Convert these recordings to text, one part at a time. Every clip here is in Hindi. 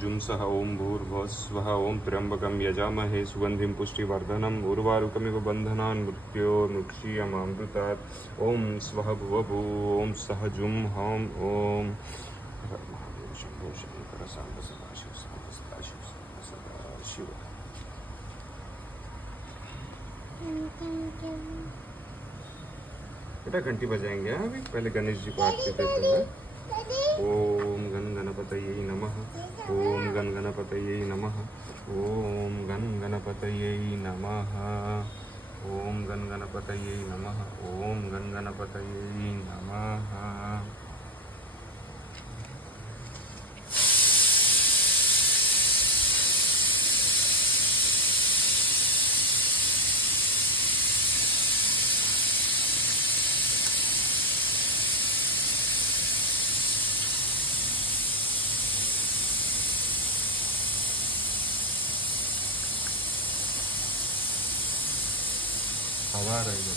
जुं सः ॐ भूर्भुवस्सुवः ॐ त्र्यम्बकं यजामहे सुगन्धिं पुष्टिवर्धनम् उर्वारुकमिव बन्धनान् मृत्योर्मुक्षीयमामृतात् ॐ स्वः भुवभू ॐ सः जुं हौं ॐ महादेव शम्भो शङ्कर साम्ब सदाशिव सदाशिव बेटा घंटी बजाएंगे अभी पहले गणेश जी को आरती देते हैं। ओम गण गणपतये नमः। ओम गण गणपतये नमः। ओम गण गणपतये नमः। ओम गण गणपतये नमः। ओम गण गणपतये नमः। हवा रहेगा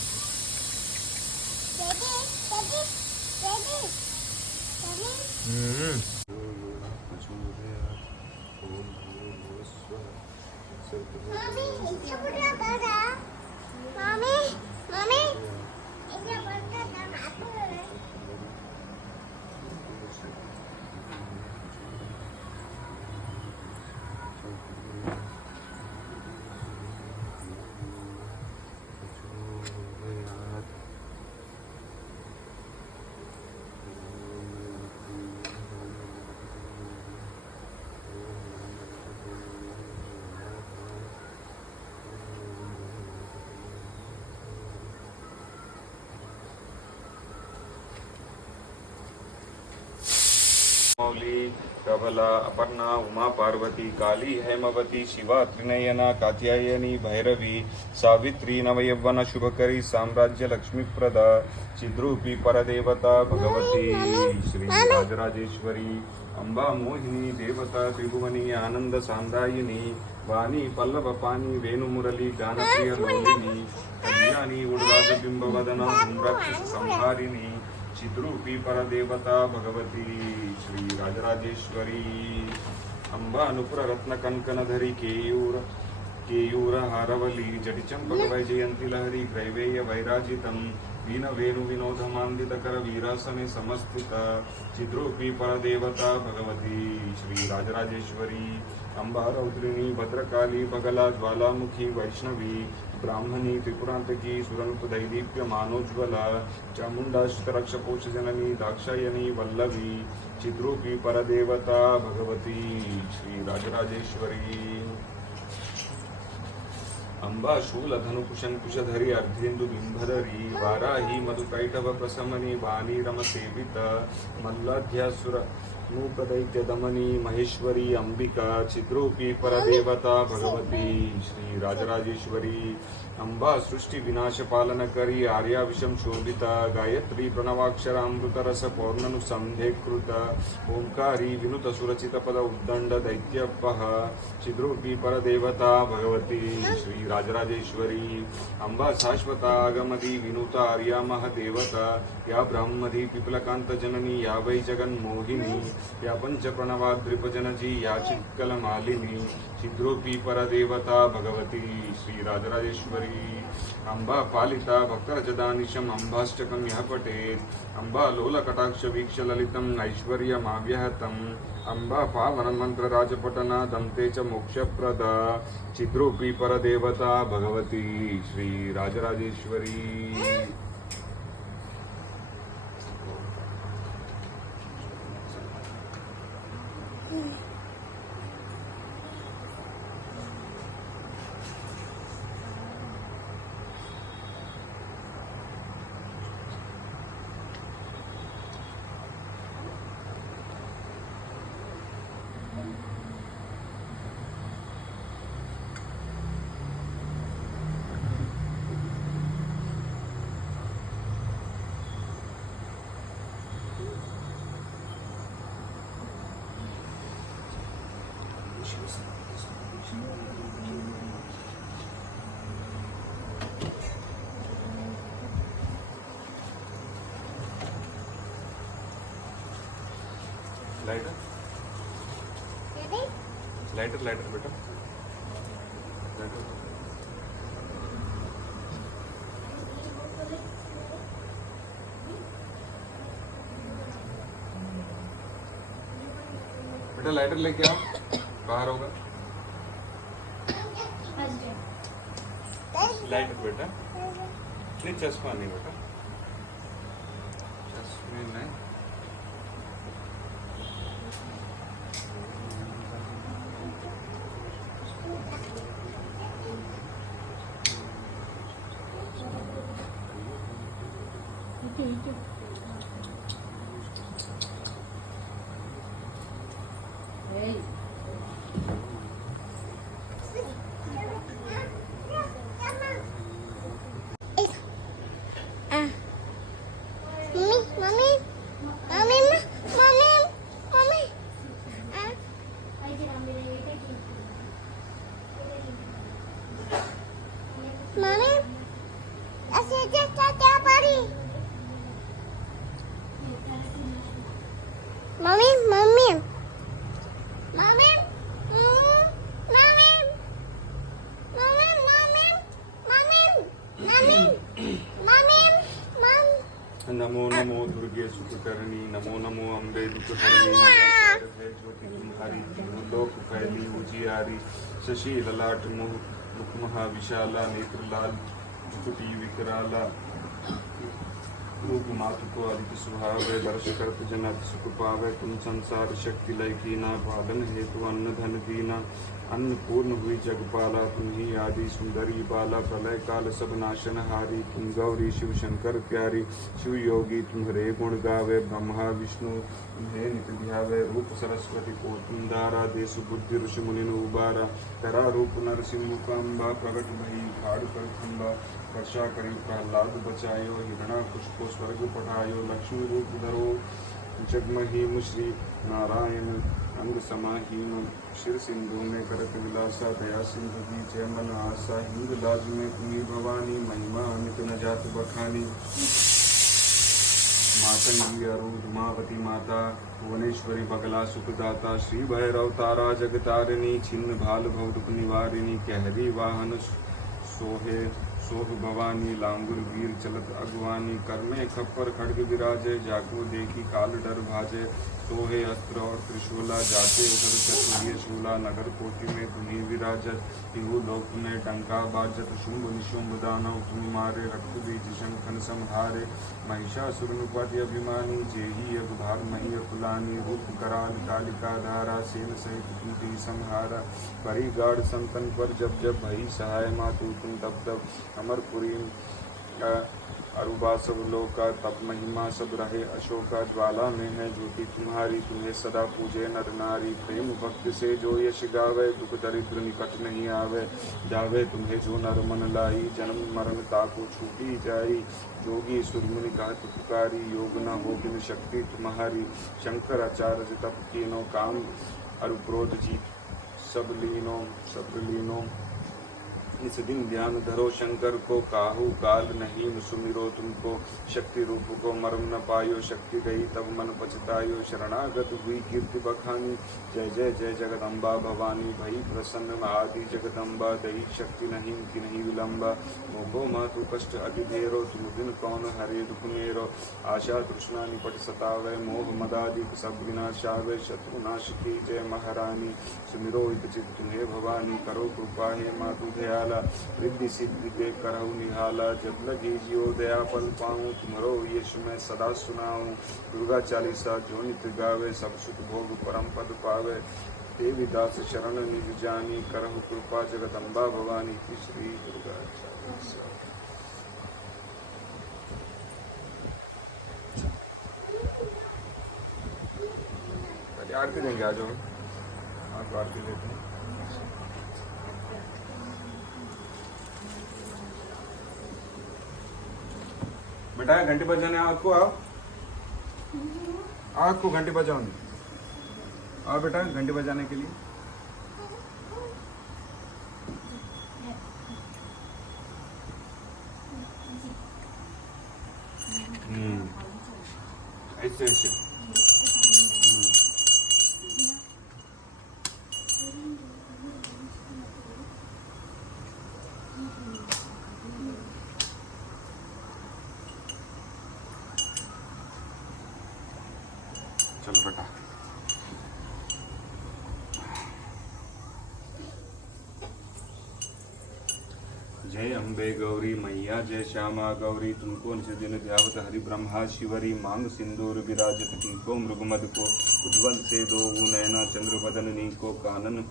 मौली प्रबला अपर्णा उमा पार्वती काली हेमवती शिवा त्रिनयना कात्यायनी भैरवी सावित्री नवयौवना शुभकरी साम्राज्य लक्ष्मीप्रदा चिद्रूपी परदेवता भगवती श्री राजराजेश्वरी अंबा मोहिनी देवता त्रिभुवनी आनंद सांदायिनी वाणी पल्लव पानी वेणुमुरली गानप्रिय लोलिनी कल्याणी उड्राज बिंबवदना राक्षस संहारिणी चिद्रूपी परदेवता भगवती श्री राजराजेश्वरी अंबा नुपुर रत्न कनकनधरी केयूर हारवली जटिचंपक वैजयंती लहरी ग्रैवेय वैराजितं वीण वेणु विनोदमान्दितकर वीरासने समस्थिता चिद्रूपी परदेवता भगवती श्री राजराजेश्वरी अंबा रौद्रिणी भद्रकाली बगला ज्वालामुखी वैष्णवी ब्राह्मणी त्रिपुरांतकी सुरनुत दैदीप्य मानोज्वला चामुंडाष्टरक्षपोषजननी दाक्षायणी वल्लभी चिद्रूपी परदेवता भगवती श्री राजराजेश्वरी अंबा शूल धनुकुशंकुशधरी अर्धेन्दु बिंबधरी वाराही मधुकैटभ प्रसमनी वाणी रम सेविता मल्लाध्यासुर मूकदैत्य दमनी महेश्वरी अंबिका चिद्रूपी परदेवता भगवती श्री राजराजेश्वरी अंबा सृष्टि विनाश पालन करी आर्या विषम शोभिता गायत्री प्रणवाक्षरामृत रस पौर्णनु संध्यकृत ओंकारी विनुत सुरचित पद उद्दंड दैत्यपः चिद्रूपी परदेवता भगवती श्री राजराजेश्वरी अंबा शाश्वता आगमदी विनुता आर्या महदेवता या ब्रह्मधी पिपलकांत जननी या वै जगन्मोहिनी या पंच प्रणवाद्रिपजनजी या चित्कल मालिनी चिद्रूपी परदेवता भगवती श्री राजराजेश्वरी अंबा पालिता भक्तरजदानिशम अंबाष्टकं यः पठेत् अंबा लोलकटाक्ष वीक्ष ललितम् ऐश्वर्यमाव्यहतम् अंबा पावन मंत्र राजपटना दंते च मोक्षप्रदा चिद्रूपी परदेवता भगवती Shri Rajarajeshwari light lighter lighter बेटा, लाइटर। बेटा लाइटर लेके आओ, बाहर होगा लाइटर बेटा। नहीं चश्मा नहीं बेटा, चश्मे नहीं। नमो नमो दुर्गे सुखकरणी, नमो नमो अम्बे दुखहरणी, है ज्योति तुम्हारी, तीनों लोक फैली उजियारी। शशि ललाट मुख महाविशाला, नेत्र लाल मुकुटी विकराला, रूप मातु को अधिक सुहावे, दर्श करत जन अति सुख पावे। तुम संसार शक्ति लय कीना, पालन हेतु अन्न धन दीना। अन्नपूर्ण हुई जगपाला, तुम ही आदि सुंदरी बाला। प्रलय काल सब नाशन हारी, तुम गौरी शिव शंकर प्यारी। शिव योगी तुम्हारे गुण गावे, ब्रह्मा विष्णु तुम्हें नित ध्यावे। रूप सरस्वती को तुम धारा, देश बुद्धि ऋषि मुनि उबारा। करा रूप नरसिंह काम्बा, प्रगट भई खाड़ कर खंबा। वर्षा करी प्रहलाद बचायो, हिरणा कुश को स्वर्ग पठायो। लक्ष्मी रूप धरो जगमहीम, श्री नारायण अंग समाहीन। शिर सिंधु में करत विलासा, दया सिंधु की जय मन आशा। हिंद लाज में तुम्ही भवानी, महिमा अमित न जात बखानी। मातंगी अरूध मावती माता, भुवनेश्वरी बगला सुखदाता। श्री भैरव तारा जगतारिणी, छिन्न भाल भव दुख निवारिणी। कहरी वाहन सोहे सोह भवानी, लांगुर वीर चलत अगवानी। कर में खप्पर खड्ग विराजे, जाको देखी काल डर भाजे। सोहे अस्त्र और त्रिशूला, जाते उधर चतुर्य शूला। नगर कोटि में तुम्ही विराजत, इहु लोक में डंका बाजत। शुंभ निशुंभ दानव तुम मारे, रक्त बीज शंखन संहारे। महिषासुर निपाति अभिमानी, जेहि अवधार मही अकुलानी। रूप कराल कालिका धारा, सेन सहित तुम संहारा। परी गाढ़ संतन पर जब जब, भई सहाय मातु तुम तब तब। अमरपुरी अरुबा सब लोका, तप महिमा सब रहे अशोका। ज्वाला में है ज्योति तुम्हारी, तुम्हें सदा पूजे नर नारी। प्रेम भक्ति से जो यश गावे, दुख दरिद्र निकट नहीं आवे। जावे तुम्हें जो नर मन लाई, जन्म मरण ताको छूटी जाई। जोगी सुरमुनि कहत पुकारी, योग न हो बिन शक्ति तुम्हारी। शंकर आचार्य तप कीनो, काम अरु क्रोध जीत सब लीनो। इस दिन ध्यान धरो शंकर को, काहू काल नहीं सुमिरो तुमको। शक्ति रूप को मर्म न पायो, शक्ति गई तब मन पछतायो। शरणागत हुई कीर्ति बखानी, जय जय जय जगदम्बा भवानी। भई प्रसन्न आदि जगदम्बा, दही शक्ति नहीं कि नहीं विलम्बा। मोको मातु कष्ट अति ढेरो, तुम बिन कौन हरे दुख मेरो। आशा तृष्णा निपट सतावे, मोह मदादि सब विनाशावे। शत्रु नाश की जय महारानी, सुमिरो हित चित तुम्हें भवानी। करो कृपा हे मातु दयाल, रिद्धि सिद्धि दे करहु निहाला। जब लगी जियो दया पल पाऊँ, तुम्हारो यश मैं सदा सुनाऊँ। दुर्गा चालीसा जो नित्य गावे, सब सुख भोग परम पद पावे। देवी दास शरण निज जानी, करहु कृपा जगदम्बा भवानी। श्री दुर्गा चालीसा। आरती देंगे, आ जाओ आप आरती देते हैं। बेटा घंटी बजाने आपको, आओ आपको घंटी बजाओ, आओ बेटा घंटी बजाने के लिए। ऐसे ऐसे चलो बेटा। जय अम्बे गौरी मैया जय श्यामा गौरी, तुमको निज दिन ध्यावत हरि ब्रह्मा शिवरी, मांग सिंदूर विराजत टीको मृगमद को, उज्ज्वल से दो नयना चंद्र बदन नीको, कानन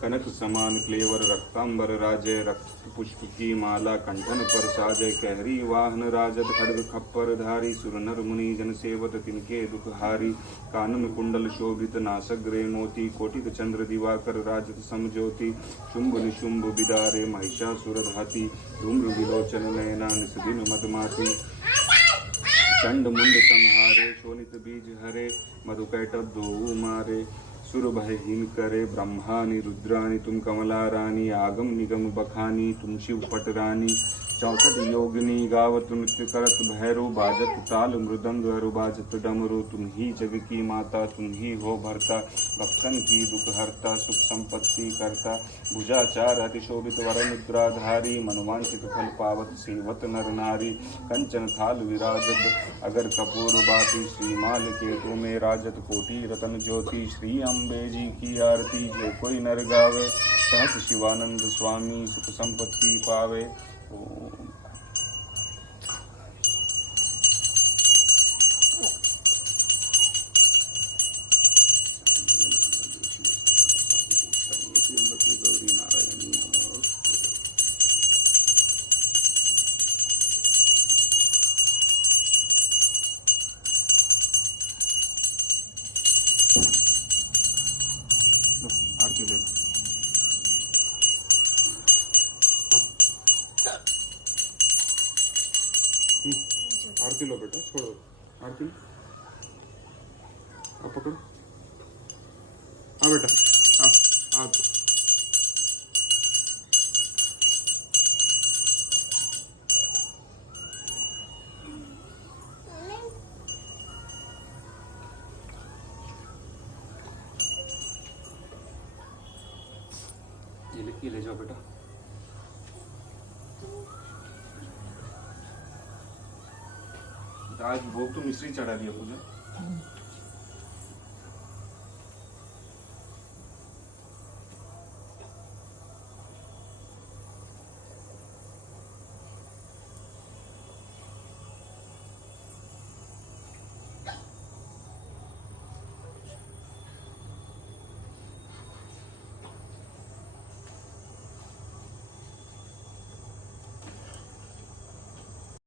कनक समान क्लेवर रक्तांबर राजय, रक्त पुष्प की माला कंठन पर साजय, कहरी वाहन राजत खड्ग खप्पर धारी, सुर नर मुनि जन सेवत तिनके दुख हारी, कान में कुंडल शोभित नासक ग्रे मोती, कोटिक चंद्र दिवाकर राजत समज्योति, शुंभ निशुंभ बिदारे महिषासुर धाती, धूम्र विलोचन नयना निस्दिन मदमाती, चंड मुंड संहारे शोणित बीज हरे, मधुकैटभ दो मारे, सुर भय हीन करे ब्रह्मानि रुद्रानि, तुम कमला रानी आगम निगम बखानी, तुम शिव पटरानी, 64 योगिनी गावत नृत्य करत भैरव, बाजत ताल मृदंग हरु बाजत डमरू, तुम ही जग की माता तुम ही हो भरता, भक्तन की दुख हरता सुख संपत्ति करता, भुजाचार अति शोभित वर मुद्राधारी, मनवांचित फल पावत सेवत नर नारी, कंचन थाल विराजत अगर कपूर बाती, श्रीमाल के तो में राजत कोटि रतन ज्योति, श्री अम्बे जी की आरती जो कोई नर गावे, सहत शिवानंद स्वामी सुख संपत्ति पावे। आरती ले लो। आरती लो बेटा, छोड़ो आरती। अब पकड़ो, हाँ बेटा, हाँ तो ये ले जाओ बेटा। आज भोग तो मिश्री चढ़ा दिया पूजा।